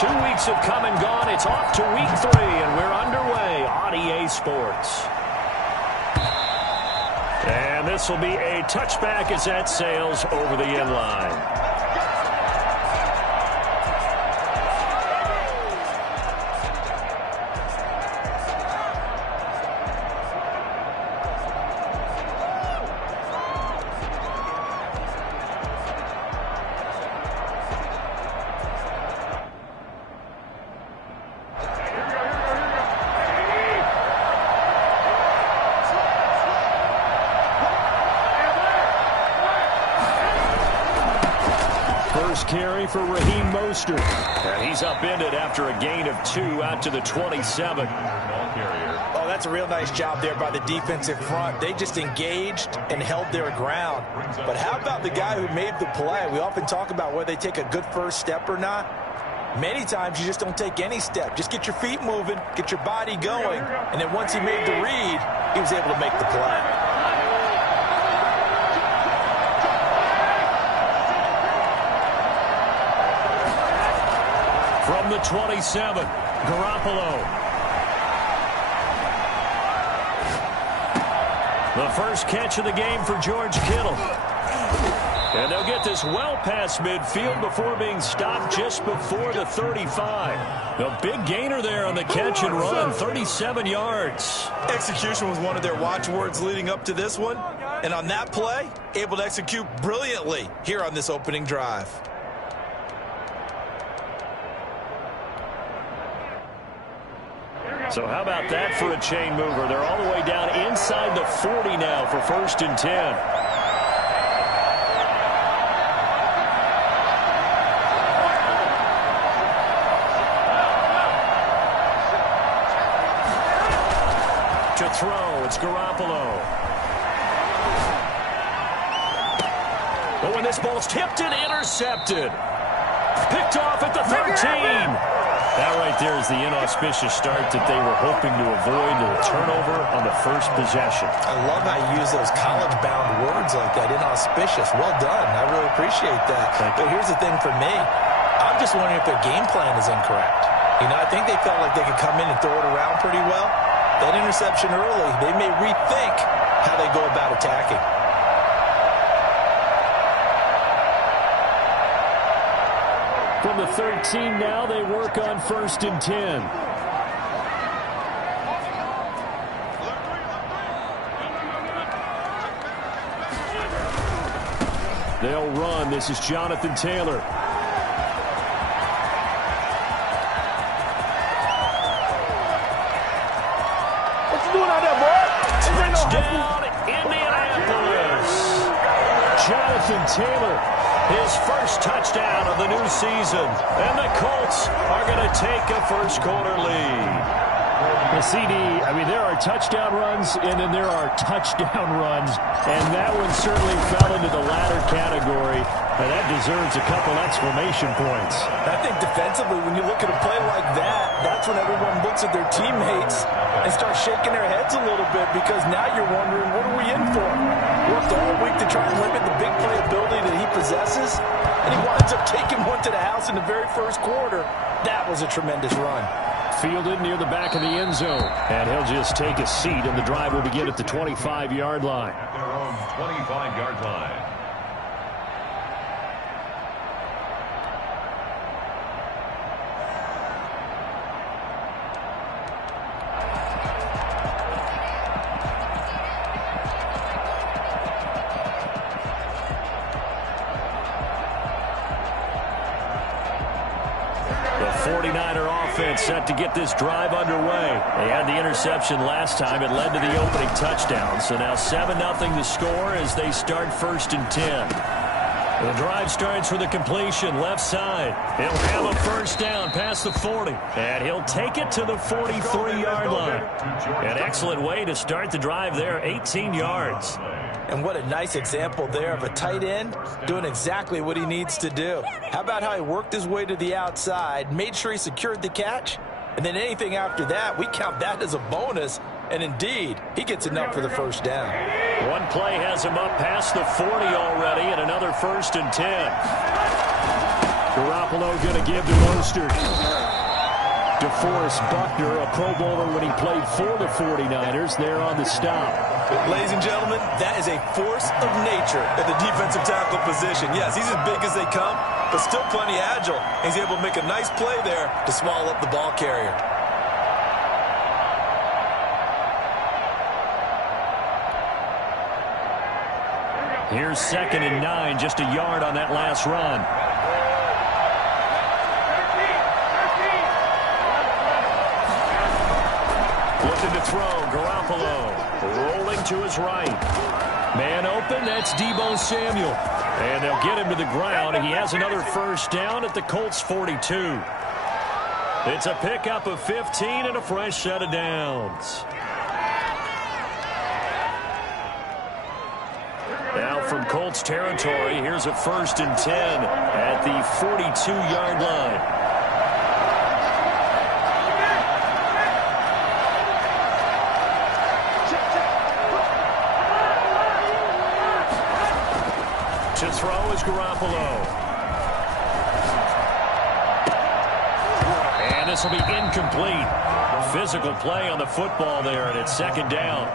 2 weeks have come and gone. It's off to week 3, and we're underway on EA Sports. And this will be a touchback as that sails over the end line. Carry for Raheem Mostert. And he's upended after a gain of 2 out to the 27. Oh, that's a real nice job there by the defensive front. They just engaged and held their ground. But how about the guy who made the play? We often talk about whether they take a good first step or not. Many times you just don't take any step. Just get your feet moving, get your body going, and then once he made the read, he was able to make the play. From the 27, Garoppolo. The first catch of the game for George Kittle. And they'll get this well past midfield before being stopped just before the 35. The big gainer there on the catch and run, 37 yards. Execution was one of their watchwords leading up to this one. And on that play, able to execute brilliantly here on this opening drive. So how about that for a chain mover? They're all the way down inside the 40 now for 1st and 10. To throw, it's Garoppolo. Oh, and this ball's tipped and intercepted. Picked off at the 13. That right there is the inauspicious start that they were hoping to avoid, the turnover on the first possession. I love how you use those college-bound words like that, inauspicious. Well done. I really appreciate that. But here's the thing for me. I'm just wondering if their game plan is incorrect. You know, I think they felt like they could come in and throw it around pretty well. That interception early, they may rethink how they go about attacking. From the 13 now, they work on 1st and 10. They'll run. This is Jonathan Taylor. What you doing out there, boy? Touchdown, Indianapolis. Jonathan Taylor. His first touchdown of the new season. And the Colts are going to take a first-quarter lead. The CD, I mean, there are touchdown runs, and then there are touchdown runs. And that one certainly fell into the latter category. And that deserves a couple exclamation points. I think defensively, when you look at a play like that, that's when everyone looks at their teammates and starts shaking their heads a little bit, because now you're wondering, what are we in for? Worked all week to try and limit the big play ability that he possesses, and he winds up taking one to the house in the very first quarter. That was a tremendous run. Fielded near the back of the end zone. And he'll just take a seat, and the drive will begin at the 25-yard line. At their own 25-yard line. The 49er offense set to get this drive underway. They had the interception last time. It led to the opening touchdown. So now 7-0 the score as they start 1st and 10. The drive starts with a completion left side. He'll have a first down past the 40. And he'll take it to the 43-yard line. An excellent way to start the drive there, 18 yards. And what a nice example there of a tight end doing exactly what he needs to do. How about how he worked his way to the outside, made sure he secured the catch, and then anything after that, we count that as a bonus. And indeed, he gets enough for the first down. One play has him up past the 40 already, and another 1st and 10. Garoppolo going to give to Mostert. DeForest Buckner, a Pro Bowler when he played for the 49ers, there on the stop. Ladies and gentlemen, that is a force of nature at the defensive tackle position. Yes, he's as big as they come, but still plenty agile. He's able to make a nice play there to swallow up the ball carrier. Here's 2nd and 9, just a yard on that last run. Looking to throw, Garoppolo rolling to his right. Man open, that's Deebo Samuel. And they'll get him to the ground. He has another first down at the Colts 42. It's a pickup of 15 and a fresh set of downs. Now from Colts territory, here's a 1st and 10 at the 42-yard line. To throw is Garoppolo. And this will be incomplete. Physical play on the football there, and it's 2nd down.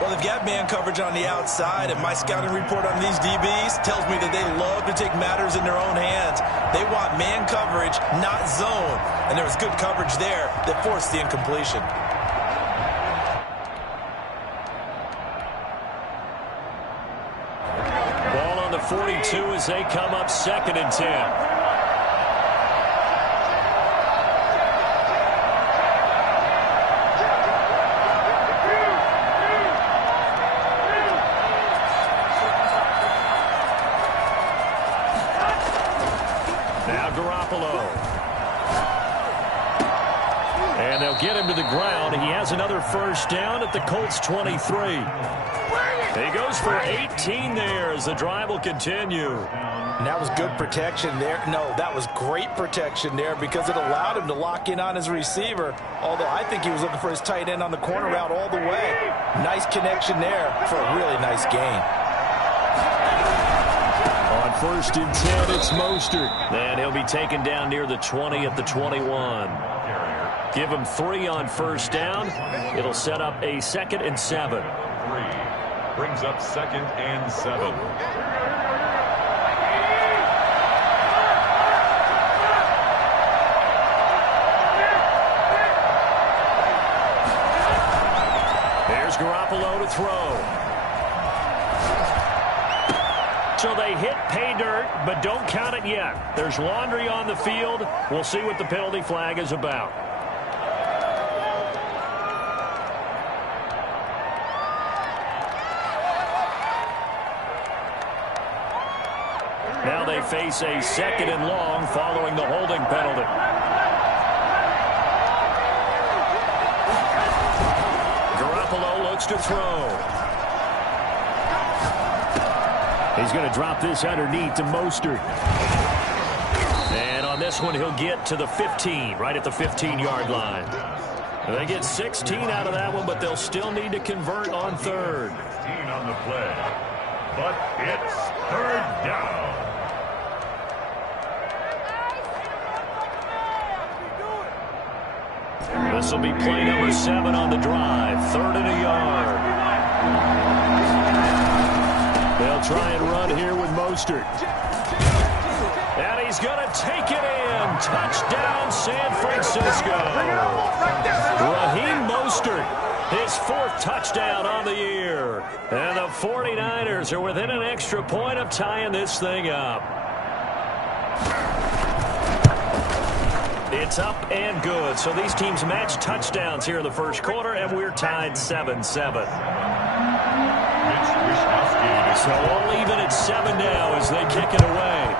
Well, they've got man coverage on the outside, and my scouting report on these DBs tells me that they love to take matters in their own hands. They want man coverage, not zone. And there was good coverage there that forced the incompletion. Ball on the 42 as they come up 2nd and 10. And they'll get him to the ground. He has another first down at the Colts 23. He goes for 18 there as the drive will continue. And that was good protection there. No, that was great protection there because it allowed him to lock in on his receiver. Although I think he was looking for his tight end on the corner route all the way. Nice connection there for a really nice gain. On 1st and 10, it's Mostert. And he'll be taken down near the 20 at the 21. Give him 3 on first down. It'll set up a 2nd and 7. 3 brings up 2nd and 7. Here's Garoppolo to throw. So they hit pay dirt, but don't count it yet. There's laundry on the field. We'll see what the penalty flag is about. Now they face a 2nd and long following the holding penalty. Garoppolo looks to throw. He's going to drop this underneath to Mostert. And on this one, he'll get to the 15, right at the 15-yard line. They get 16 out of that one, but they'll still need to convert on 3rd. 15 on the play, but it's 3rd down. This will be play number 7 on the drive. 3rd and a yard. They'll try and run here with Mostert. And he's going to take it in. Touchdown, San Francisco. Raheem Mostert, his 4th touchdown on the year. And the 49ers are within an extra point of tying this thing up. It's up and good. So these teams match touchdowns here in the first quarter, and we're tied 7-7. So all even at 7 now as they kick it away.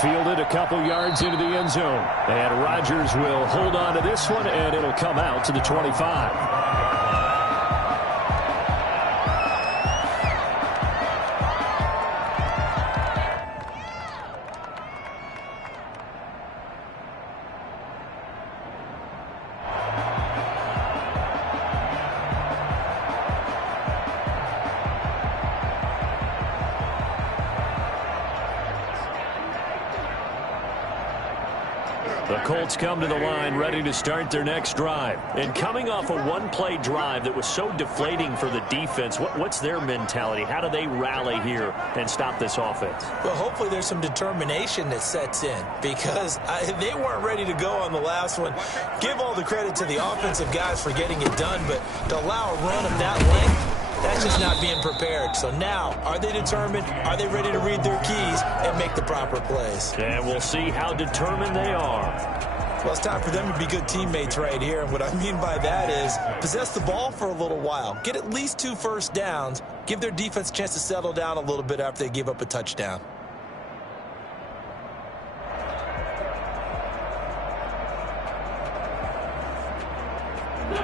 Fielded a couple yards into the end zone. And Rodgers will hold on to this one, and it'll come out to the 25. The Colts come to the line ready to start their next drive. And coming off a one-play drive that was so deflating for the defense, what's their mentality? How do they rally here and stop this offense? Well, hopefully there's some determination that sets in because they weren't ready to go on the last one. Give all the credit to the offensive guys for getting it done, but to allow a run of that length, that's just not being prepared. So now, are they determined? Are they ready to read their keys and make the proper plays? And we'll see how determined they are. Well, it's time for them to be good teammates right here. And what I mean by that is possess the ball for a little while. Get at least 2 first downs. Give their defense a chance to settle down a little bit after they give up a touchdown.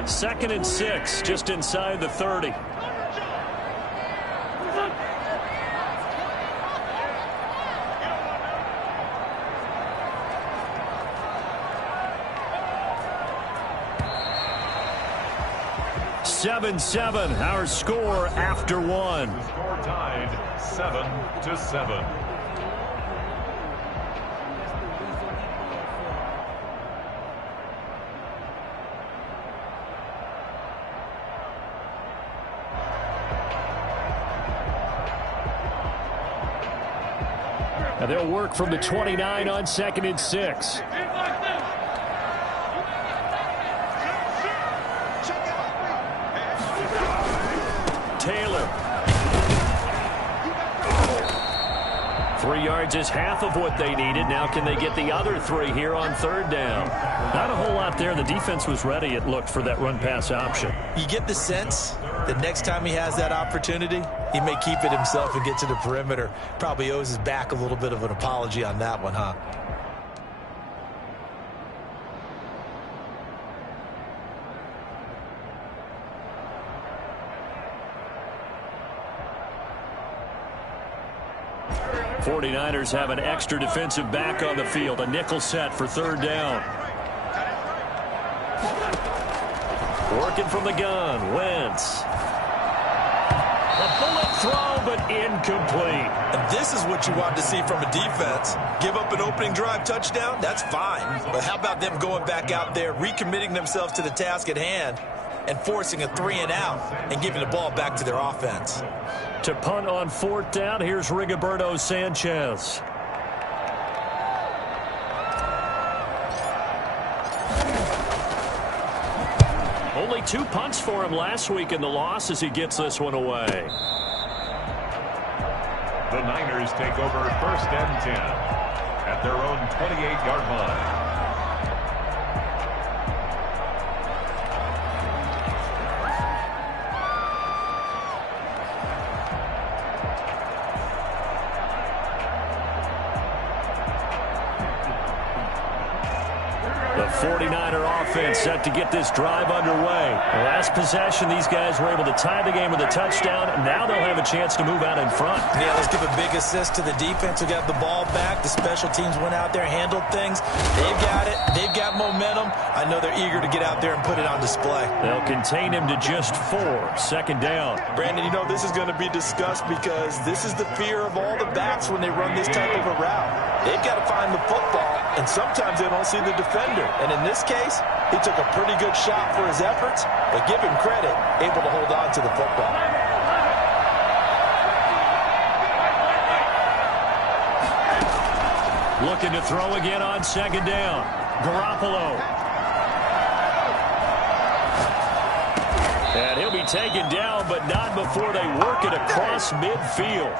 Second and 6, just inside the 30. Seven, our score after one. The score tied 7-7. And they'll work from the 29 on second and 6. Taylor. 3 yards is half of what they needed. Now can they get the other 3 here on third down? Not a whole lot there. The defense was ready, it looked, for that run-pass option. You get the sense that next time he has that opportunity, he may keep it himself and get to the perimeter. Probably owes his back a little bit of an apology on that one, huh? '49ers have an extra defensive back on the field. A nickel set for third down. Working from the gun, Wentz. A bullet throw, but incomplete. And this is what you want to see from a defense. Give up an opening drive touchdown, that's fine. But how about them going back out there, recommitting themselves to the task at hand, and forcing a 3-and-out and giving the ball back to their offense. To punt on fourth down, here's Rigoberto Sanchez. Only 2 punts for him last week in the loss as he gets this one away. The Niners take over first and 10 at their own 28-yard line. The 49er offense set to get this drive underway. Last possession, these guys were able to tie the game with a touchdown. Now they'll have a chance to move out in front. Yeah, let's give a big assist to the defense who got the ball back. The special teams went out there, handled things. They've got it. They've got momentum. I know they're eager to get out there and put it on display. They'll contain him to just 4. Second down. Brandon, you know this is going to be discussed because this is the fear of all the backs when they run this type of a route. They've got to find the football, and sometimes they don't see the defender. And in this case, he took a pretty good shot for his efforts, but give him credit, able to hold on to the football. Looking to throw again on second down. Garoppolo. And he'll be taken down, but not before they work it across midfield.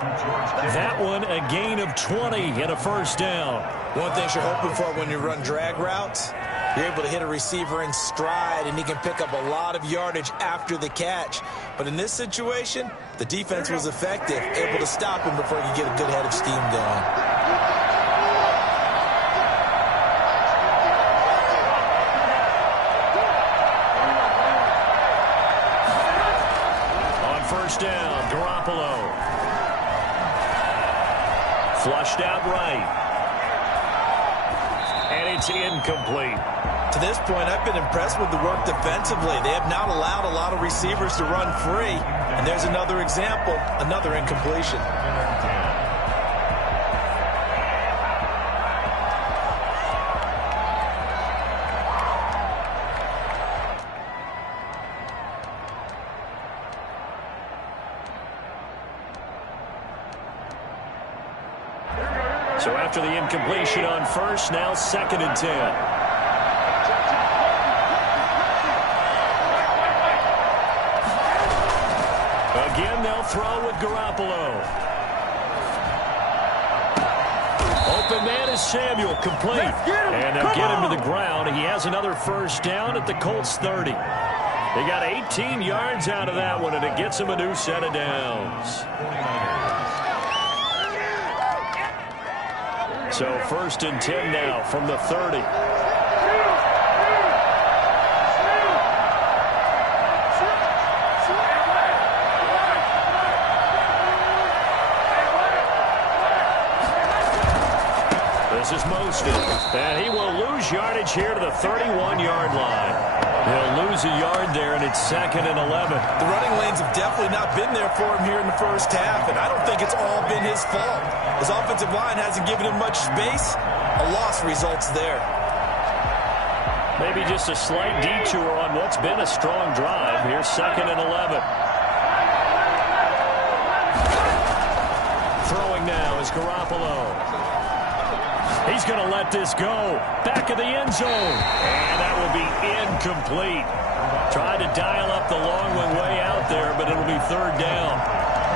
That one, a gain of 20 and a first down. One thing you're hoping for when you run drag routes, you're able to hit a receiver in stride, and he can pick up a lot of yardage after the catch. But in this situation, the defense was effective, able to stop him before he could get a good head of steam going. Down, Garoppolo. Flushed out right. And it's incomplete. To this point, I've been impressed with the work defensively. They have not allowed a lot of receivers to run free. And there's another example, another incompletion. So after the incompletion on first, now 2nd and 10. Again, they'll throw with Garoppolo. Open man is Samuel, complete. And they'll get him to the ground. He has another first down at the Colts 30. They got 18 yards out of that one, and it gets him a new set of downs. So 1st and 10 now from the 30. This is Mostert, and he will lose yardage here to the 31-yard line. He'll lose a yard there, and it's 2nd and 11. The running lanes have definitely not been there for him here in the first half, and I don't think it's all been his fault. His offensive line hasn't given him much space. A loss results there. Maybe just a slight detour on what's been a strong drive. Here's 2nd and 11. Throwing now is Garoppolo. He's going to let this go. Back of the end zone. And that will be incomplete. Tried to dial up the long one way out there, but it'll be 3rd down.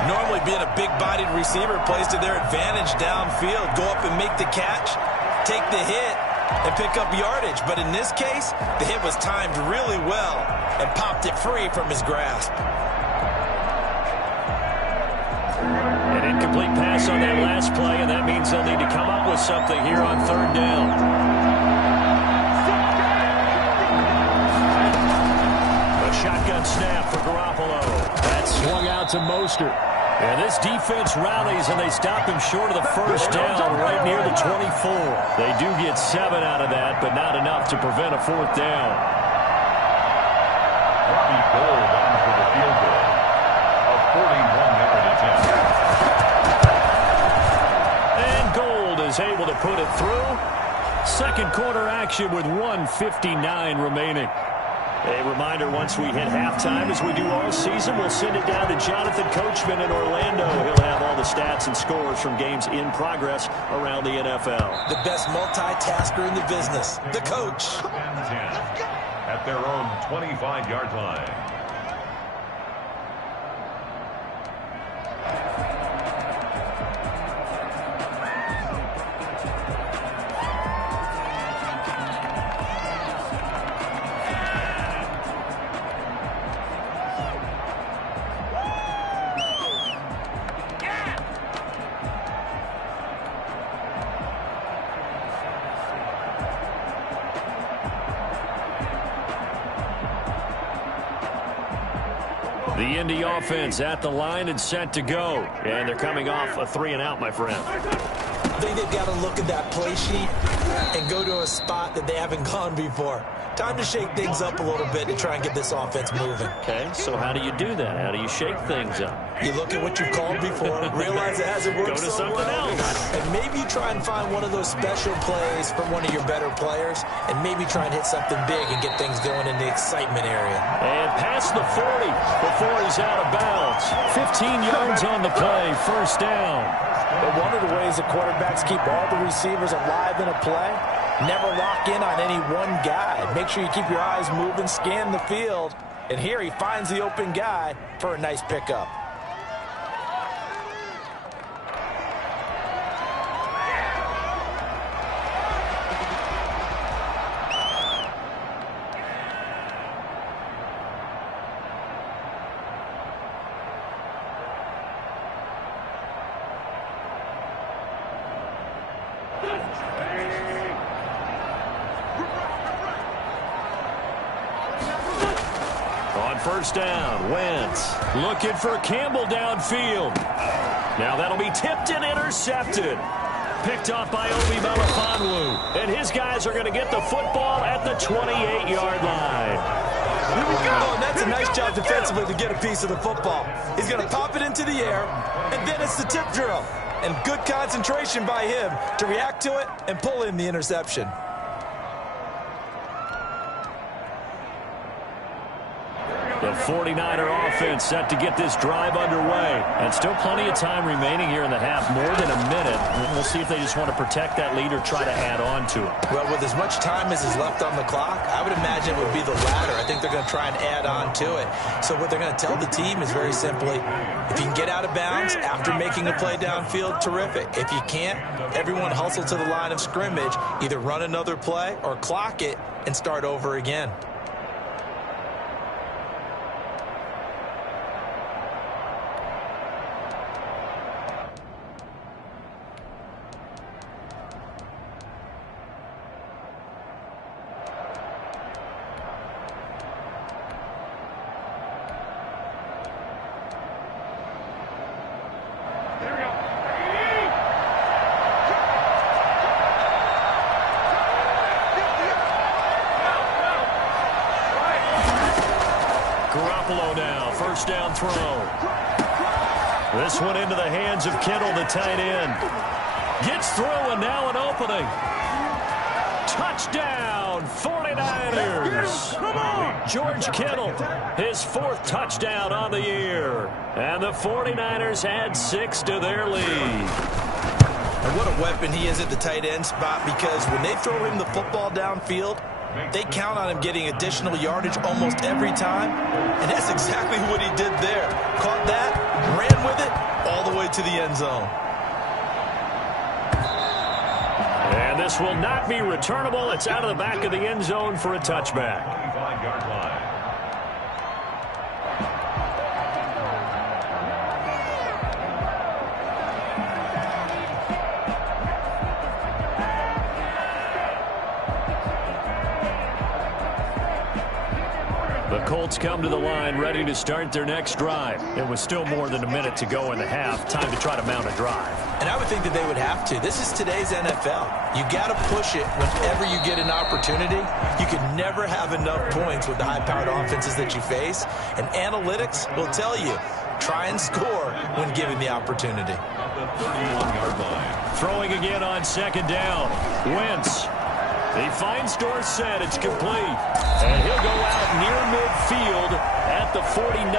Normally being a big-bodied receiver plays to their advantage downfield. Go up and make the catch, take the hit, and pick up yardage. But in this case, the hit was timed really well and popped it free from his grasp. An incomplete pass on that last play, and that means they'll need to come up with something here on 3rd down. A shotgun snap for Garoppolo. That's swung out to Mostert. And this defense rallies, and they stop him short of the first down right near the 24. They do get 7 out of that, but not enough to prevent a 4th down. Robbie Gould on for the field goal. A 41-yard attempt. And Gould is able to put it through. 2nd quarter action with 1:59 remaining. A reminder, once we hit halftime, as we do all season, we'll send it down to Jonathan Coachman in Orlando. He'll have all the stats and scores from games in progress around the NFL. The best multitasker in the business, the coach. 10 at their own 25-yard line. The Indy offense at the line and set to go. And they're coming off a 3-and-out, my friend. I think they've got to look at that play sheet and go to a spot that they haven't gone before. Time to shake things up a little bit to try and get this offense moving. Okay, so how do you do that? How do you shake things up? You look at what you've called before, realize it hasn't worked Go to so something well, else. and maybe you try and find one of those special plays from one of your better players, and maybe try and hit something big and get things going in the excitement area. And past the 40 before he's out of bounds. 15 yards on the play, 1st down. But one of the ways the quarterbacks keep all the receivers alive in a play, never lock in on any one guy. Make sure you keep your eyes moving, scan the field. And here he finds the open guy for a nice pickup. On 1st down, Wentz looking for Campbell downfield. Now that'll be tipped and intercepted. Picked off by Obi Melifonwu. And his guys are going to get the football at the 28-yard line. Here we go. And that's a nice job defensively to get a piece of the football. He's going to pop it into the air, and then it's the tip drill. And good concentration by him to react to it and pull in the interception. They'll 49er offense set to get this drive underway. And still plenty of time remaining here in the half, more than a minute. We'll see if they just want to protect that lead or try to add on to it. Well, with as much time as is left on the clock, I would imagine it would be the latter. I think they're going to try and add on to it. So what they're going to tell the team is very simply, if you can get out of bounds after making a play downfield, terrific. If you can't, everyone hustle to the line of scrimmage, either run another play or clock it and start over again. Now, first down throw. This one into the hands of Kittle, the tight end. Gets through, and now an opening. Touchdown, 49ers. Come on. George Kittle, his 4th touchdown on the year. And the 49ers add 6 to their lead. And what a weapon he is at the tight end spot, because when they throw him the football downfield, they count on him getting additional yardage almost every time, and that's exactly what he did there. Caught that, ran with it, all the way to the end zone. And this will not be returnable. It's out of the back of the end zone for a touchback. 25-yard line. The Colts come to the line ready to start their next drive. It was still more than a minute to go in the half. Time to try to mount a drive. And I would think that they would have to. This is today's NFL. You got to push it whenever you get an opportunity. You can never have enough points with the high-powered offenses that you face. And analytics will tell you, try and score when given the opportunity. The 31-yard line. Throwing again on second down. Wentz. He finds Dorsett. It's complete. And he'll go out near midfield at the 49.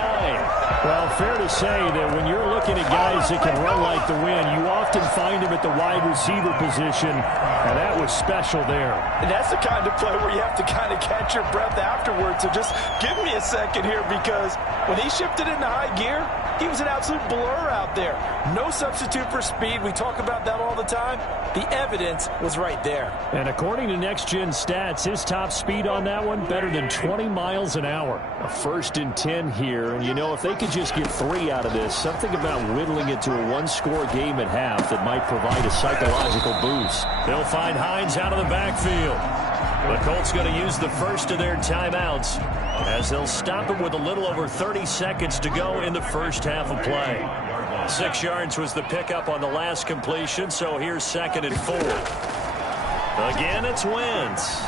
Well, fair to say that when you're looking at guys that can run like the wind, you often find them at the wide receiver position, and that was special there. And that's the kind of play where you have to kind of catch your breath afterwards. So just give me a second here, because when he shifted into high gear, he was an absolute blur out there. No substitute for speed. We talk about that all the time. The evidence was right there. And according to Next Gen Stats, his top speed on that one, better than 20 miles an hour. A 1st and 10 here. And, you know, if they could just get 3 out of this, something about whittling it to a one-score game at half that might provide a psychological boost. They'll find Hines out of the backfield. The Colts going to use the first of their timeouts as they'll stop it with a little over 30 seconds to go in the first half of play. 6 yards was the pickup on the last completion, so here's 2nd and 4. Again, it's Wentz.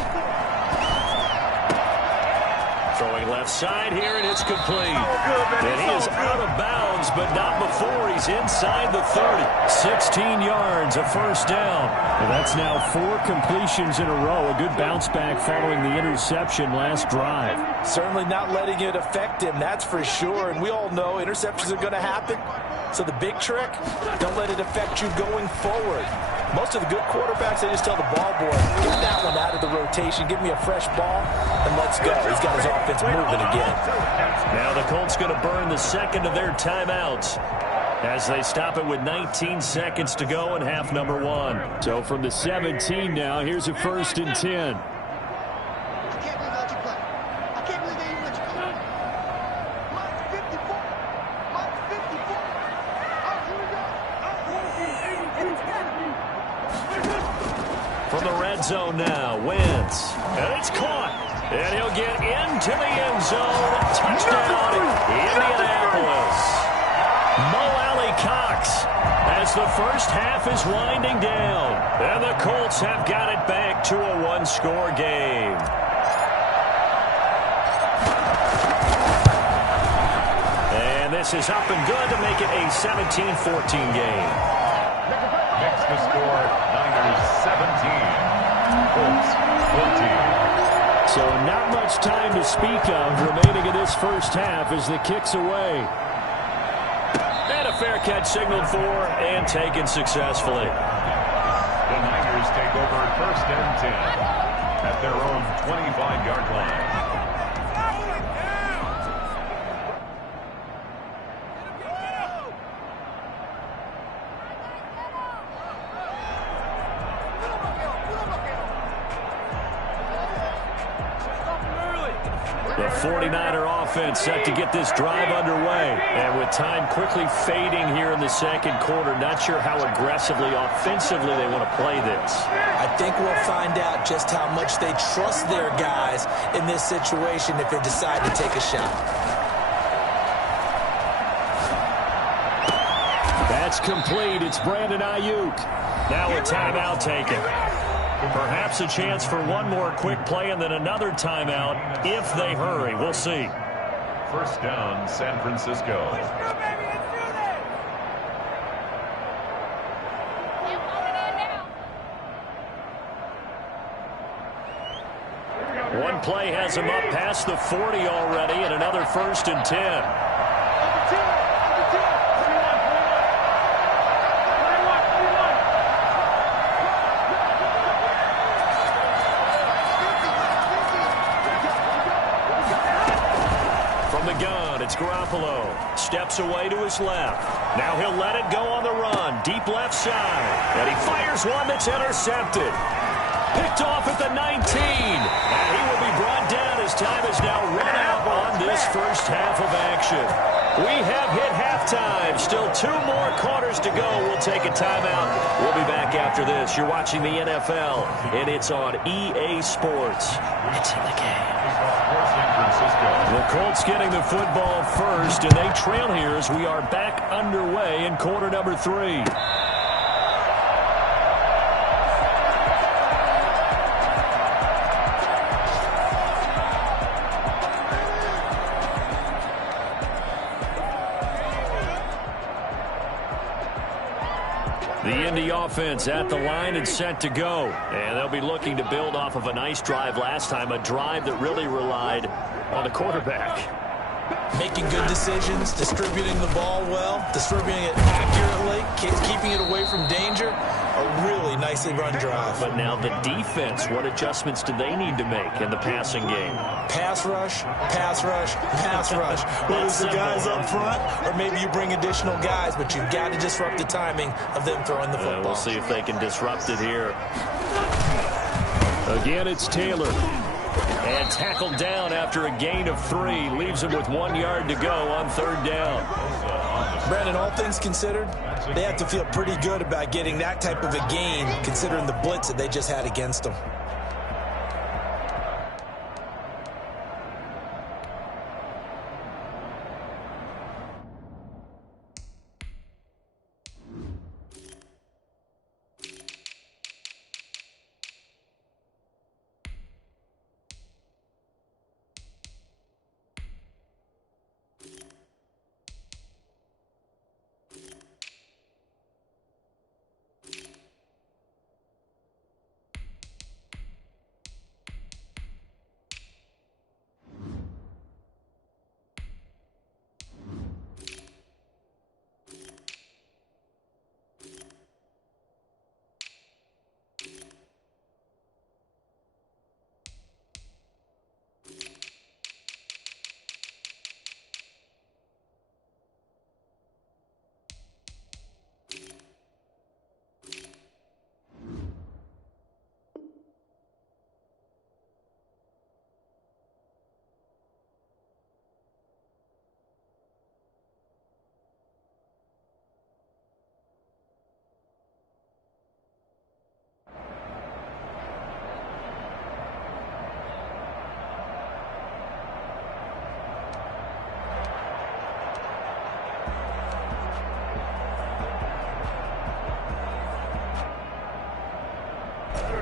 Throwing left side here, and it's complete. And he is out of bounds, but not before he's inside the 30. 16 yards, a first down. And that's now 4 completions in a row. A good bounce back following the interception last drive. Certainly not letting it affect him, that's for sure. And we all know interceptions are going to happen. So the big trick, don't let it affect you going forward. Most of the good quarterbacks, they just tell the ball boy, get that one out of the rotation, give me a fresh ball, and let's go. He's got his offense moving again. Now the Colts going to burn the second of their timeouts as they stop it with 19 seconds to go in half number 1. So from the 17 now, here's a 1st and 10. From the red zone now, Wentz. And it's caught. And he'll get into the end zone. Touchdown, Indianapolis. Mo Alley-Cox as the first half is winding down. And the Colts have got it back to a one-score game. And this is up and good to make it a 17-14 game. Next to score, Niners 17, Colts 14. So not much time to speak of remaining in this first half as the kick's away. And a fair catch signaled for and taken successfully. The Niners take over 1st and 10 at their own 25-yard line. The 49er offense set to get this drive underway. And with time quickly fading here in the second quarter, not sure how aggressively, offensively they want to play this. I think we'll find out just how much they trust their guys in this situation if they decide to take a shot. That's complete. It's Brandon Ayuk. Now a timeout taken. Perhaps a chance for one more quick play and then another timeout if they hurry. We'll see. 1st down, San Francisco. One play has him up past the 40 already and another 1st and 10. It's Garoppolo. Steps away to his left. Now he'll let it go on the run. Deep left side. And he fires one that's intercepted. Picked off at the 19. And he will be brought down as time is now run out on this first half of action. We have hit halftime. Still 2 more quarters to go. We'll take a timeout. We'll be back after this. You're watching the NFL, and it's on EA Sports. It's in the game. The Colts getting the football first, and they trail here as we are back underway in quarter number 3. The Indy offense at the line and set to go. And they'll be looking to build off of a nice drive last time, a drive that really relied on the quarterback. Making good decisions, distributing the ball well, distributing it accurately, keeping it away from danger. A really nicely run drive. But now the defense, what adjustments do they need to make in the passing game? Pass rush, pass rush, pass rush. Whether it's the guys up front or maybe you bring additional guys, but you've got to disrupt the timing of them throwing the football. We'll see if they can disrupt it here. Again, it's Taylor. And tackled down after a gain of 3. Leaves him with 1 yard to go on 3rd down. Brandon, all things considered, they have to feel pretty good about getting that type of a gain considering the blitz that they just had against them.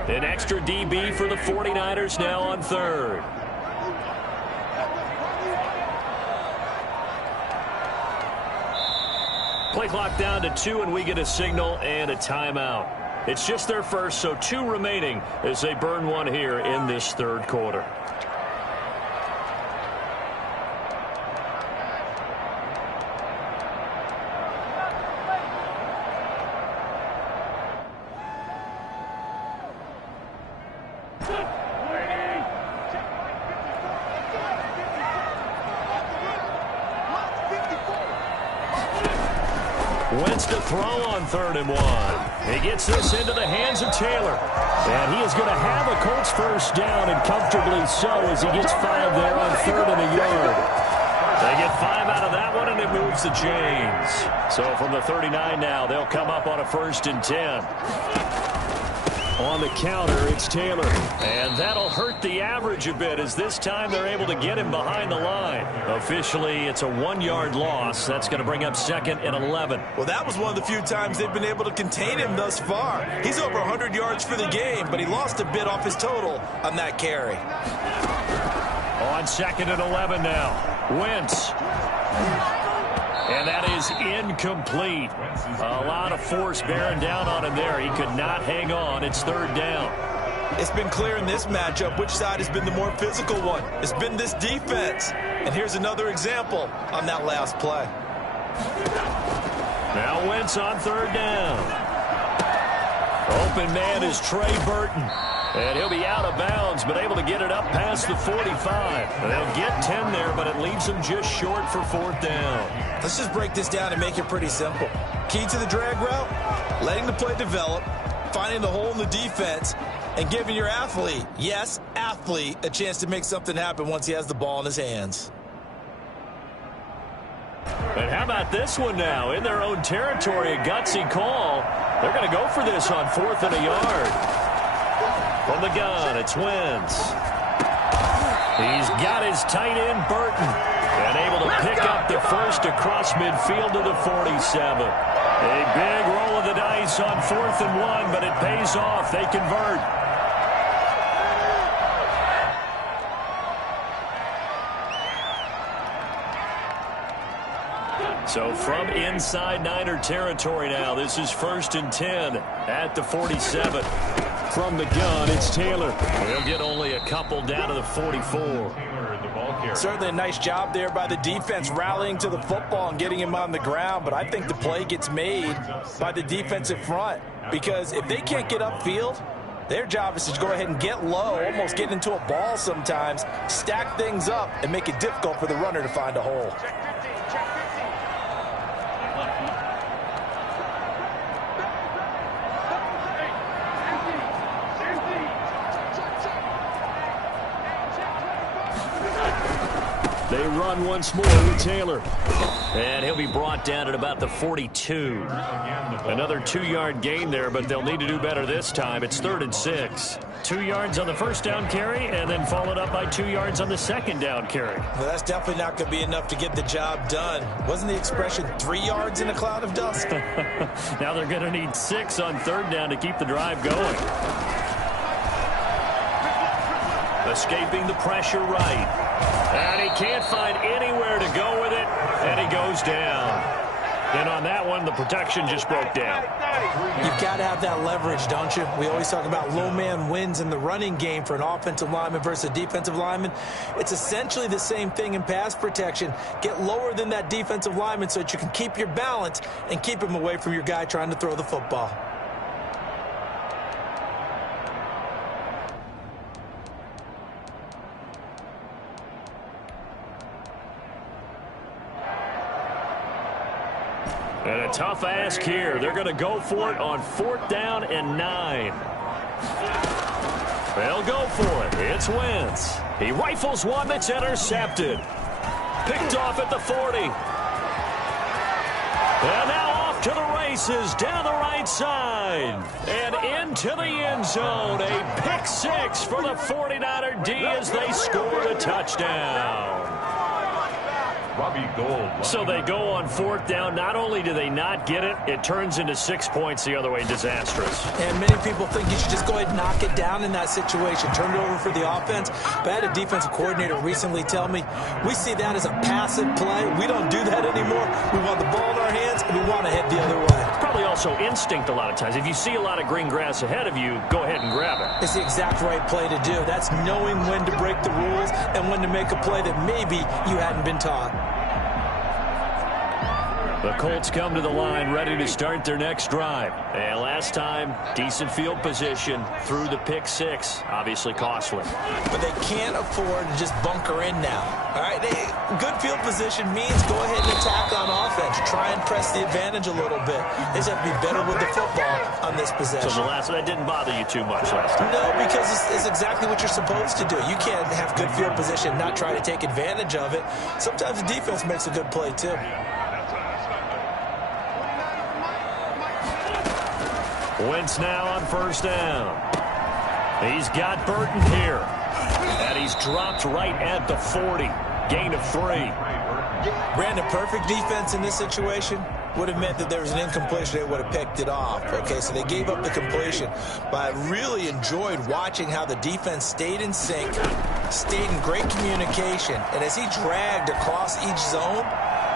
An extra DB for the 49ers now on 3rd. Play clock down to 2, and we get a signal and a timeout. It's just their first, so 2 remaining as they burn one here in this third quarter. Wentz to throw on 3rd and 1. He gets this into the hands of Taylor. And he is going to have a Colts first down, and comfortably so, as he gets 5 there on 3rd and a yard. They get 5 out of that one, and it moves the chains. So from the 39 now, they'll come up on a 1st and 10. On the counter, it's Taylor. And that'll hurt the average a bit, as this time they're able to get him behind the line. Officially, it's a 1-yard loss. That's going to bring up 2nd and 11. Well, that was one of the few times they've been able to contain him thus far. He's over 100 yards for the game, but he lost a bit off his total on that carry. On 2nd and 11 now. Wentz. And that is incomplete. A lot of force bearing down on him there. He could not hang on. It's 3rd down. It's been clear in this matchup which side has been the more physical one. It's been this defense. And here's another example on that last play. Now Wentz on 3rd down. Open man is Trey Burton. And he'll be out of bounds, but able to get it up past the 45. They'll get 10 there, but it leaves them just short for 4th down. Let's just break this down and make it pretty simple. Key to the drag route, letting the play develop, finding the hole in the defense, and giving your athlete, yes, athlete, a chance to make something happen once he has the ball in his hands. And how about this one now? In their own territory, a gutsy call. They're going to go for this on 4th and a yard. From the gun, it's Wentz. He's got his tight end, Burton, and able to pick up the first across midfield to the 47. A big roll of the dice on 4th and 1, but it pays off. They convert. So from inside Niner territory now, this is 1st and 10 at the 47. From the gun, it's Taylor. He'll get only a couple down to the 44. Certainly a nice job there by the defense rallying to the football and getting him on the ground, but I think the play gets made by the defensive front, because if they can't get upfield, their job is to go ahead and get low, almost get into a ball sometimes, stack things up, and make it difficult for the runner to find a hole. They run once more with Taylor. And he'll be brought down at about the 42. Another 2-yard gain there, but they'll need to do better this time. It's 3rd and 6. 2 yards on the first down carry, and then followed up by 2 yards on the second down carry. Well, that's definitely not going to be enough to get the job done. Wasn't the expression 3 yards in a cloud of dust? Now they're going to need 6 on 3rd down to keep the drive going. Escaping the pressure right. And he can't find anywhere to go with it, and he goes down. And on that one, the protection just broke down. You've got to have that leverage, don't you? We always talk about low man wins in the running game for an offensive lineman versus a defensive lineman. It's essentially the same thing in pass protection. Get lower than that defensive lineman so that you can keep your balance and keep him away from your guy trying to throw the football. And a tough ask here. They're going to go for it on 4th down and 9. They'll go for it. It's Wentz. He rifles one that's intercepted. Picked off at the 40. And now off to the races down the right side. And into the end zone. A pick 6 for the 49er D as they score a touchdown. So they go on 4th down. Not only do they not get it, it turns into 6 points the other way. Disastrous. And many people think you should just go ahead and knock it down in that situation. Turn it over for the offense. But I had a defensive coordinator recently tell me, we see that as a passive play. We don't do that anymore. We want the ball in our hands. we want to head the other way. It's probably also instinct a lot of times. If you see a lot of green grass ahead of you, go ahead and grab it. It's the exact right play to do. That's knowing when to break the rules and when to make a play that maybe you hadn't been taught. The Colts come to the line ready to start their next drive. And last time, decent field position through the pick six. Obviously costly. But they can't afford to just bunker in now. All right, good field position means go ahead and attack on offense. Try and press the advantage a little bit. They just have to be better with the football on this possession. So that didn't bother you too much last time? No, because it's exactly what you're supposed to do. You can't have good field position and not try to take advantage of it. Sometimes the defense makes a good play, too. Wentz now on first down. He's got Burton here. And he's dropped right at the 40. Gain of 3. Brandon, perfect defense in this situation would have meant that there was an incompletion. They would have picked it off. Okay, so they gave up the completion. But I really enjoyed watching how the defense stayed in sync, stayed in great communication. And as he dragged across each zone,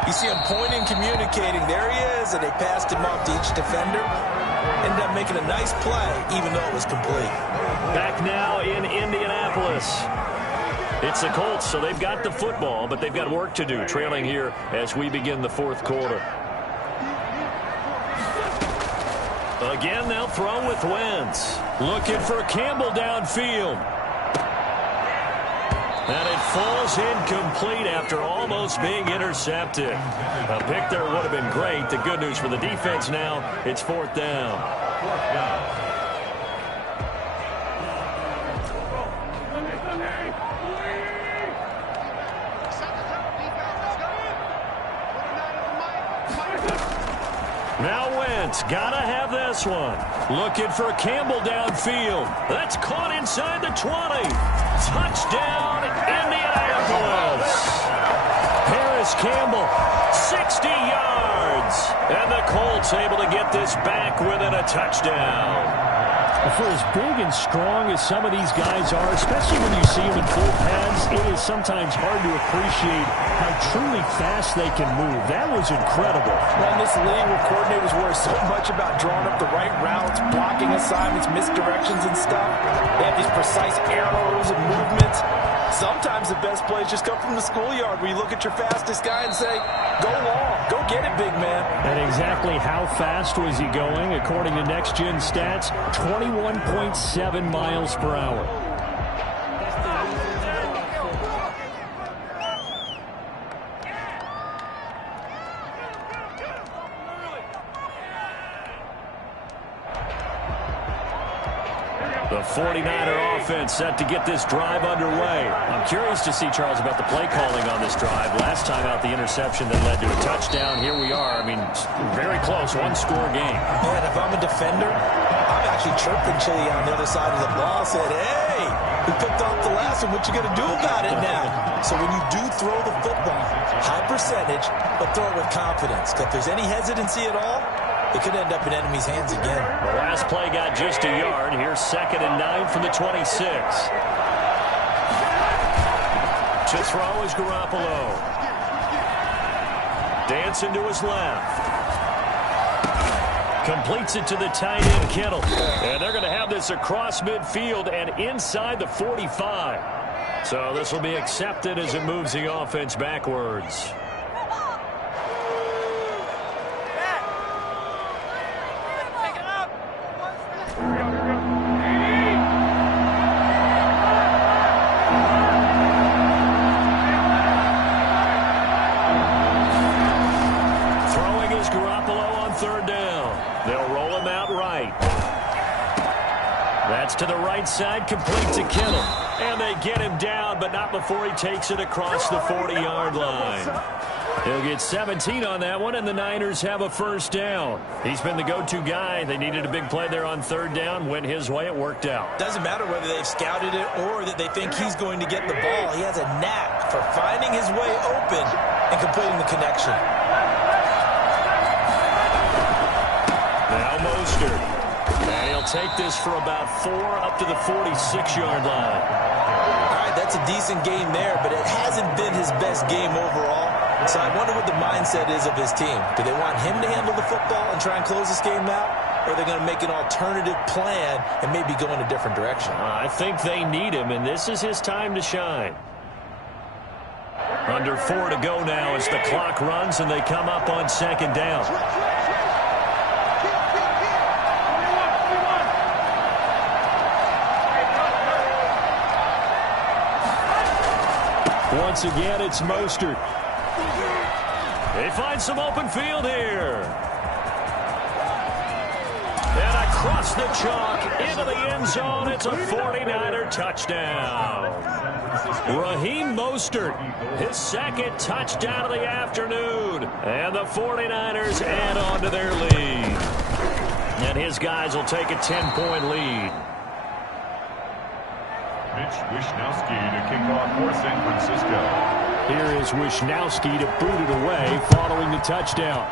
you see him pointing, communicating. There he is, and they passed him off to each defender. Ended up making a nice play, even though it was complete. Back now in Indianapolis. It's the Colts, so they've got the football, but they've got work to do, trailing here as we begin the fourth quarter. Again, they'll throw with Wentz. Looking for Campbell downfield. And it falls incomplete after almost being intercepted. A pick there would have been great. The good news for the defense now, it's fourth down. Now Wentz, gotta have this one. Looking for Campbell downfield. That's caught inside the 20. Touchdown, Indianapolis. Harris Campbell, 60 yards. And the Colts able to get this back within a touchdown. For as big and strong as some of these guys are, especially when you see them in full pads, it is sometimes hard to appreciate how truly fast they can move. That was incredible. Well, in this league where coordinators worry so much about drawing up the right routes, blocking assignments, misdirections and stuff, they have these precise arrows and movements. Sometimes the best plays just come from the schoolyard where you look at your fastest guy and say, go long, go get it, big man. And exactly how fast was he going? According to Next Gen Stats, 21.7 miles per hour. The 49er offense set to get this drive underway. I'm curious to see, Charles, about the play calling on this drive. Last time out, the interception that led to a touchdown. Here we are. I mean, very close, one-score game. Man, if I'm a defender, I'm actually chirping Chili on the other side of the ball. Said, hey, we picked off the last one. What you going to do about it now? So when you do throw the football, high percentage, but throw it with confidence. Because if there's any hesitancy at all, it could end up in enemy's hands again. The last play got just a yard. Here's 2nd and 9 from the 26. To throw is Garoppolo. Dancing to his left. Completes it to the tight end, Kittle. And they're going to have this across midfield and inside the 45. So this will be accepted as it moves the offense backwards. To the right side, complete to Kittle. And they get him down, but not before he takes it across the 40-yard line. He'll get 17 on that one, and the Niners have a first down. He's been the go-to guy. They needed a big play there on 3rd down. Went his way. It worked out. Doesn't matter whether they've scouted it or that they think he's going to get the ball. He has a knack for finding his way open and completing the connection. Now Mostert. And he'll take this for about 4 up to the 46-yard line. All right, that's a decent game there, but it hasn't been his best game overall. So I wonder what the mindset is of his team. Do they want him to handle the football and try and close this game out? Or are they going to make an alternative plan and maybe go in a different direction? I think they need him, and this is his time to shine. Under 4 to go now as the clock runs, and they come up on second down. Once again, it's Mostert. They find some open field here. And across the chalk into the end zone. It's a 49er touchdown. Raheem Mostert, his second touchdown of the afternoon. And the 49ers add on to their lead. And his guys will take a 10-point lead. Mitch Wishnowsky to kick off for San Francisco. Here is Wishnowsky to boot it away following the touchdown.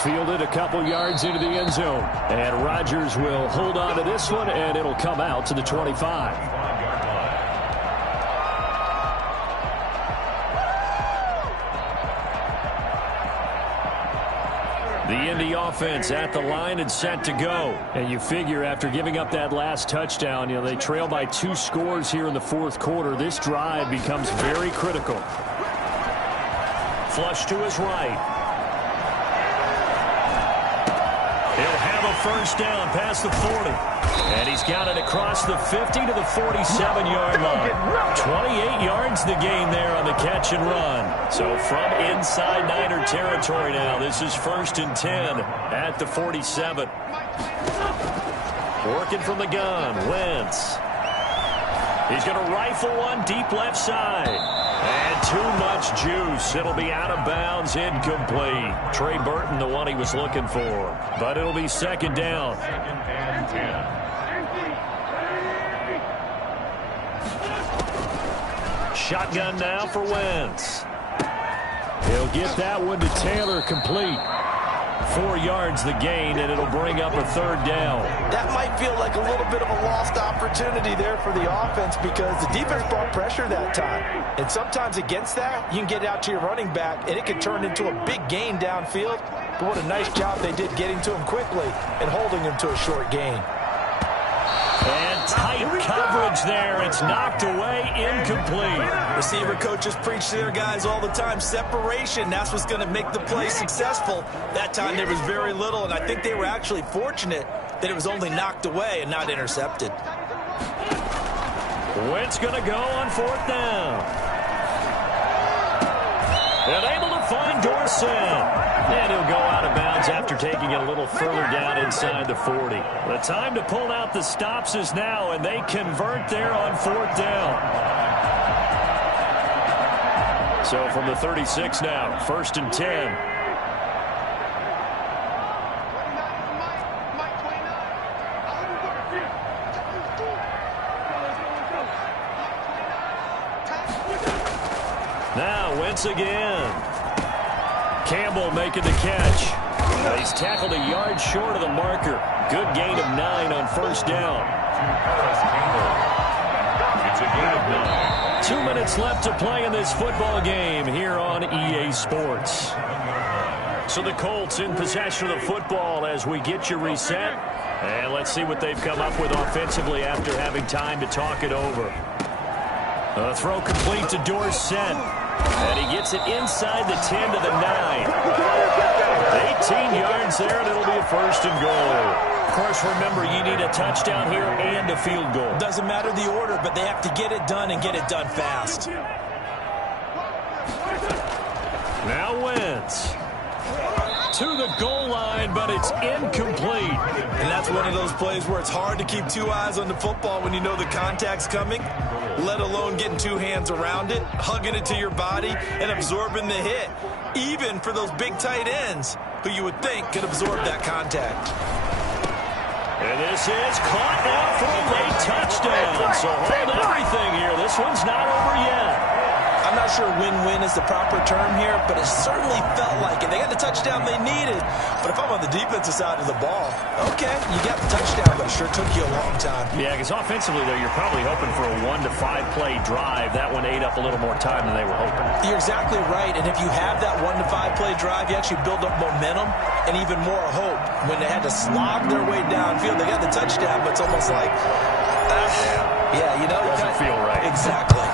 Fielded a couple yards into the end zone. And Rodgers will hold on to this one, and it'll come out to the 25. The Indy offense at the line and set to go. And you figure after giving up that last touchdown, they trail by 2 scores here in the fourth quarter. This drive becomes very critical. Flush to his right. He'll have a first down past the 40. And he's got it across the 50 to the 47-yard line. 28 yards the gain there on the catch and run. So from inside Niner territory now, this is 1st and 10 at the 47. Working from the gun, Wentz. He's going to rifle one deep left side. And too much juice. It'll be out of bounds, incomplete. Trey Burton, the one he was looking for. But it'll be second down. 2nd and 10. Shotgun now for Wentz. He'll get that one to Taylor, complete. 4 yards the gain, and it'll bring up a 3rd down. That might feel like a little bit of a lost opportunity there for the offense because the defense brought pressure that time. And sometimes against that, you can get out to your running back, and it can turn into a big gain downfield. But what a nice job they did getting to him quickly and holding him to a short gain. And tight coverage there. It's knocked away, incomplete. Receiver coaches preach to their guys all the time. Separation, that's what's going to make the play successful. That time there was very little, and I think they were actually fortunate that it was only knocked away and not intercepted. Wentz going to go on 4th down. And able to find Dorsett. And he'll go out of bounds after taking it a little further down inside the 40. The time to pull out the stops is now, and they convert there on 4th down. So from the 36 now, 1st and 10. Now Wentz again. Campbell making the catch. He's tackled a yard short of the marker. Good gain of 9 on 1st down. It's a gain of 9. 2 minutes left to play in this football game here on EA Sports. So the Colts in possession of the football as we get you reset. And let's see what they've come up with offensively after having time to talk it over. A throw complete to Dorsett. And he gets it inside the 10 to the 9. 18 yards there, and it'll be a 1st and goal. Of course, remember, you need a touchdown here and a field goal. Doesn't matter the order, but they have to get it done and get it done fast. Now Wentz. To the goal line, but it's incomplete. And that's one of those plays where it's hard to keep 2 eyes on the football when you know the contact's coming, let alone getting 2 hands around it, hugging it to your body, and absorbing the hit, even for those big tight ends who you would think could absorb that contact. And this is caught now for a late touchdown. So hold everything here. This one's not over yet. I'm not sure win-win is the proper term here, but it certainly felt like it. They got the touchdown they needed, But if I'm on the defensive side of the ball, okay, you got the touchdown, but it sure took you a long time. Yeah, because offensively, though, you're probably hoping for a 1 to 5 play drive. That one ate up a little more time than they were hoping. You're exactly right. And if you have that 1 to 5 play drive, you actually build up momentum and even more hope. When they had to slog their way downfield, they got the touchdown, but it's almost like, yeah, you know, doesn't feel right. Exactly.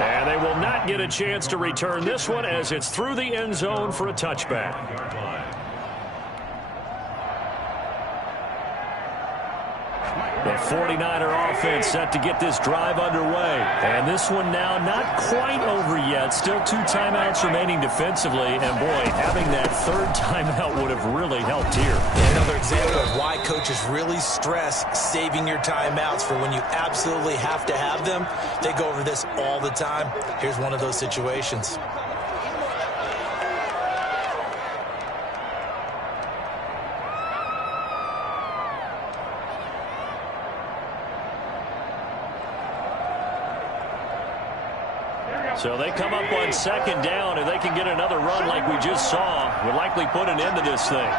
And they will not get a chance to return this one as it's through the end zone for a touchback. The 49er offense set to get this drive underway. And this one now not quite over yet. Still 2 timeouts remaining defensively. And, boy, having that 3rd timeout would have really helped here. Yeah, another example of why coaches really stress saving your timeouts for when you absolutely have to have them. They go over this all the time. Here's one of those situations. So they come up on 2nd down. If they can get another run like we just saw, would likely put an end to this thing.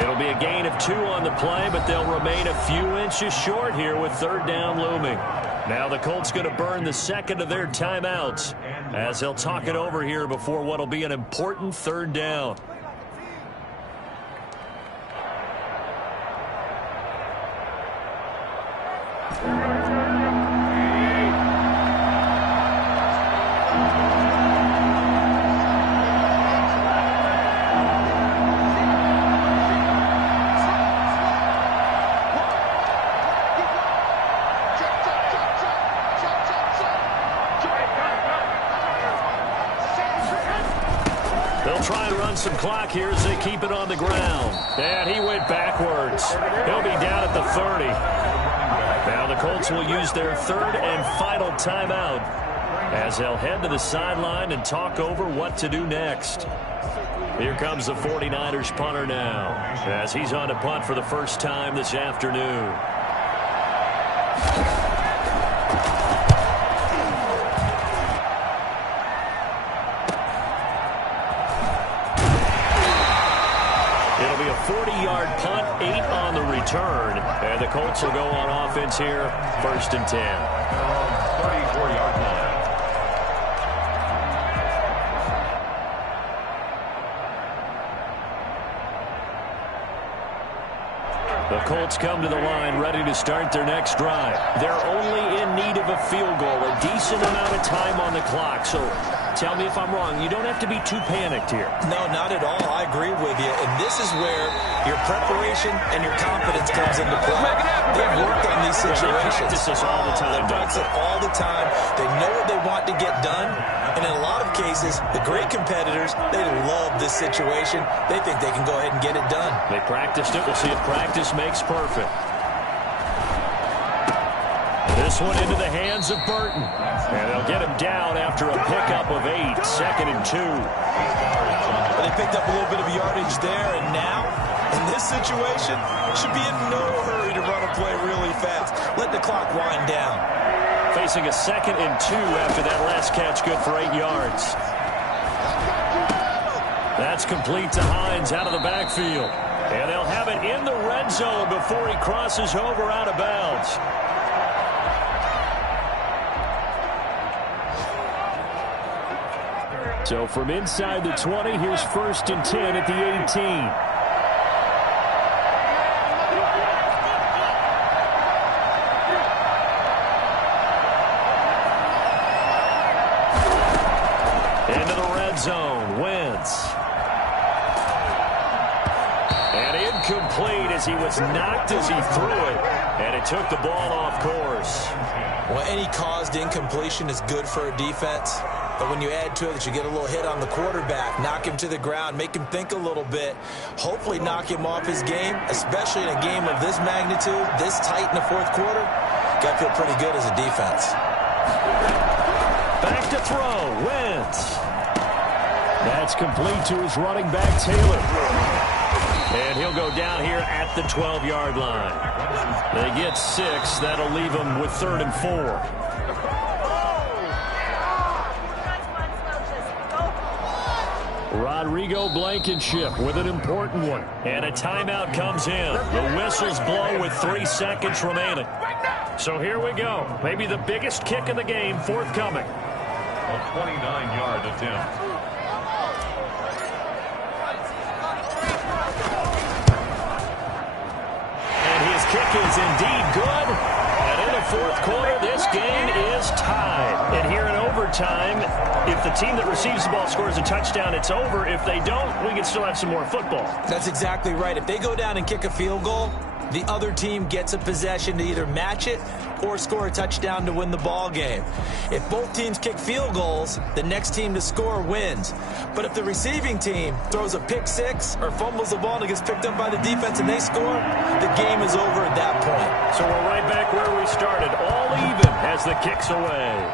It'll be a gain of 2 on the play, but they'll remain a few inches short here with 3rd down looming. Now the Colts going to burn the 2nd of their timeouts as they'll talk it over here before what will be an important 3rd down. Some clock here as they keep it on the ground. And he went backwards. He'll be down at the 30. Now the Colts will use their 3rd and final timeout as they'll head to the sideline and talk over what to do next. Here comes the 49ers punter now as he's on to punt for the first time this afternoon. It'll be a 40-yard punt, 8 on the return. And the Colts will go on offense here, 1st and 10. 34-yard line. The Colts come to the line ready to start their next drive. They're only in need of a field goal, a decent amount of time on the clock. So tell me if I'm wrong. You don't have to be too panicked here. No, not at all. I agree with you. And this is where your preparation and your confidence comes into play. They've worked on these situations. They practice this all the time. They practice it all the time. They know what they want to get done. And in a lot of cases, the great competitors, they love this situation. They think they can go ahead and get it done. They practiced it. We'll see if practice makes perfect. This one into the hands of Burton. And they'll get him down after a pickup of 8, 2nd and 2. But they picked up a little bit of yardage there, and now, in this situation, should be in no hurry to run a play really fast. Let the clock wind down. Facing a 2nd and 2 after that last catch, good for 8 yards. That's complete to Hines out of the backfield. And they'll have it in the red zone before he crosses over out of bounds. So from inside the 20, here's 1st and 10 at the 18. Into the red zone, Wentz. And incomplete as he was knocked as he threw it. And it took the ball off course. Well, any caused incompletion is good for a defense. But when you add to it that you get a little hit on the quarterback, knock him to the ground, make him think a little bit, hopefully knock him off his game, especially in a game of this magnitude, this tight in the 4th quarter, got to feel pretty good as a defense. Back to throw, Wentz. That's complete to his running back, Taylor. go down here at the 12-yard line. They get 6. That'll leave them with 3rd and 4. Rodrigo Blankenship with an important one. And a timeout comes in. The whistles blow with 3 seconds remaining. So here we go. Maybe the biggest kick of the game forthcoming. A 29-yard attempt. And his kick is indeed good. And in the 4th quarter, this game is tied. And here in overtime, if the team that receives the ball scores a touchdown, it's over. If they don't, we can still have some more football. That's exactly right. If they go down and kick a field goal, the other team gets a possession to either match it or score a touchdown to win the ball game. If both teams kick field goals, the next team to score wins. But if the receiving team throws a pick 6 or fumbles the ball and it gets picked up by the defense and they score, the game is over at that point. So we're right back where we started, all even as the kick's away.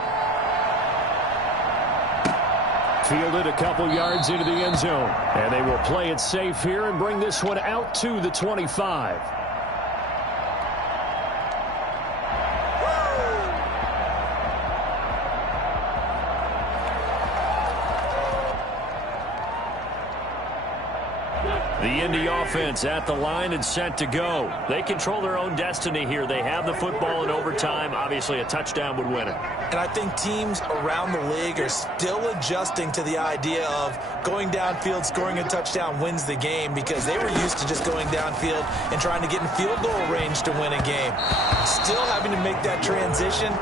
Fielded a couple yards into the end zone. And they will play it safe here and bring this one out to the 25. The Indy offense at the line and set to go. They control their own destiny here. They have the football in overtime. Obviously, a touchdown would win it. And I think teams around the league are still adjusting to the idea of going downfield, scoring a touchdown wins the game, because they were used to just going downfield and trying to get in field goal range to win a game. Still having to make that transition.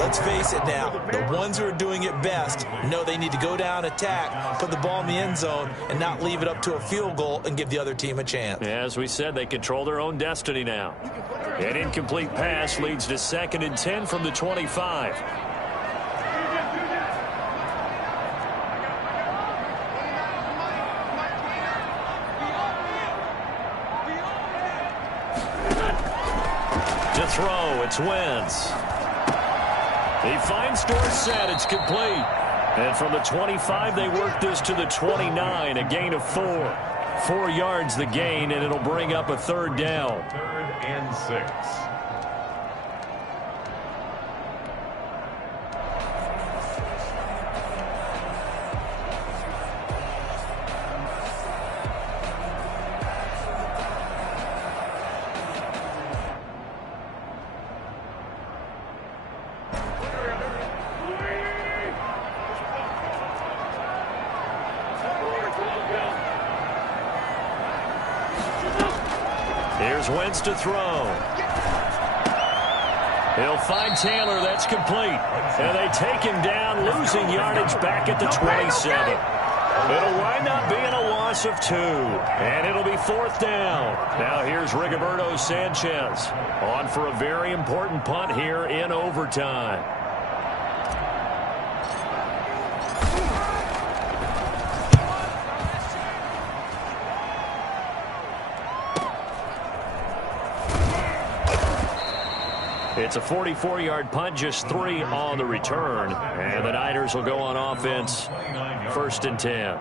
Let's face it now, the ones who are doing it best know they need to go down, attack, put the ball in the end zone, and not leave it up to a field goal and give the other team a chance. As we said, they control their own destiny now. An incomplete pass leads to 2nd and 10 from the 25. To throw, it's Wentz. He finds Dorsett. It's complete. And from the 25, they work this to the 29, a gain of 4. 4 yards the gain, and it'll bring up a 3rd down. 3rd and 6. Here's Wentz to throw. He'll find Taylor. That's complete. And they take him down, losing yardage back at the 27. It'll wind up being a loss of 2. And it'll be 4th down. Now here's Rigoberto Sanchez on for a very important punt here in overtime. It's a 44-yard punt, just 3 on the return. And the Niners will go on offense, 1st and 10.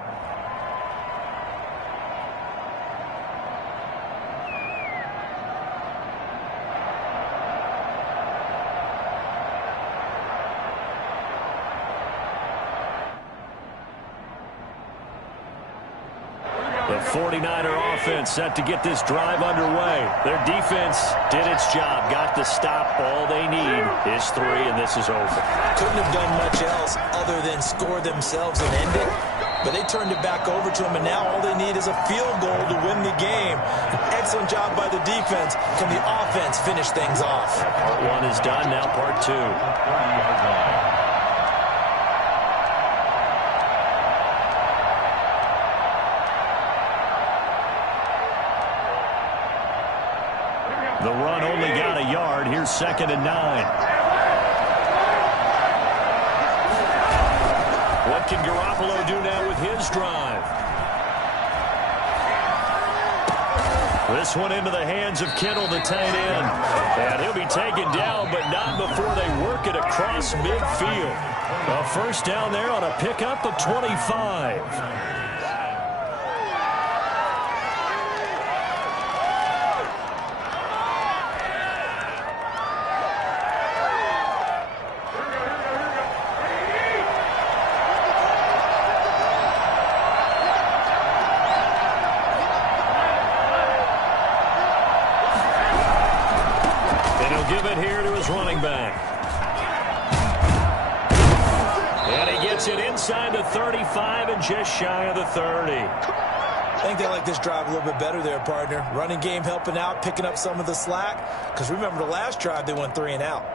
The 49er offense set to get this drive underway. Their defense did its job, got the stop. All they need is 3, and this is over. Couldn't have done much else other than score themselves and end it. But they turned it back over to them, and now all they need is a field goal to win the game. An excellent job by the defense. Can the offense finish things off? Part 1 is done, now part 2. 30-yard line. The run only got a yard. Here's 2nd and 9. What can Garoppolo do now with his drive? This one into the hands of Kittle, the tight end. And he'll be taken down, but not before they work it across midfield. A 1st down there on a pickup of 25. Bengals running back. And he gets it inside the 35 and just shy of the 30. I think they like this drive a little bit better there, partner. Running game helping out, picking up some of the slack. Because remember, the last drive, they went 3 and out.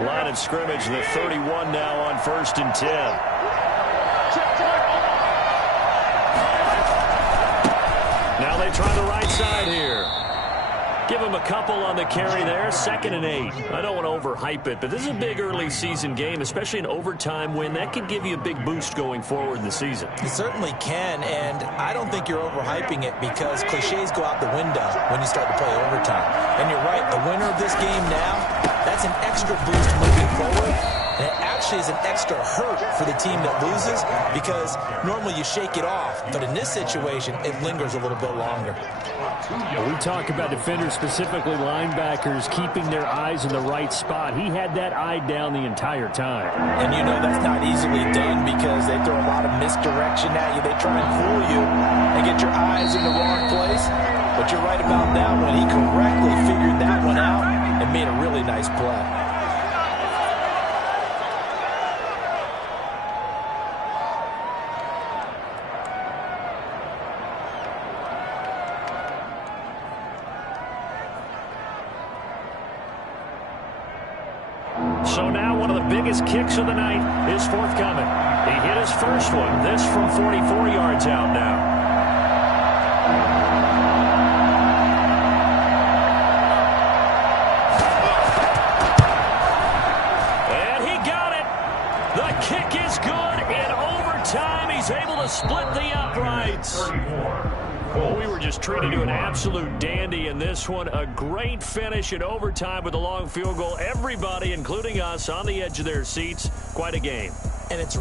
Line of scrimmage, the 31 now on 1st and 10. Now they try the right side here. Give him a couple on the carry there. 2nd and 8. I don't want to overhype it, but this is a big early season game, especially an overtime win. That could give you a big boost going forward in the season. It certainly can, and I don't think you're overhyping it because cliches go out the window when you start to play overtime. And you're right, the winner of this game now, that's an extra boost moving forward. And it actually is an extra hurt for the team that loses because normally you shake it off. But in this situation, it lingers a little bit longer. We talk about defenders, specifically linebackers, keeping their eyes in the right spot. He had that eye down the entire time. And you know that's not easily done because they throw a lot of misdirection at you. They try and fool you and get your eyes in the wrong place. But you're right about that one. He correctly figured that one out and made a really nice play. So now one of the biggest kicks of the night is forthcoming. He hit his first one. This from 44 yards out now. And he got it. The kick is good in overtime. He's able to split the uprights. Well, we were just treated to an absolute dandy in this one. A great finish in overtime with a long field goal. Everybody, including us, on the edge of their seats. Quite a game. And it's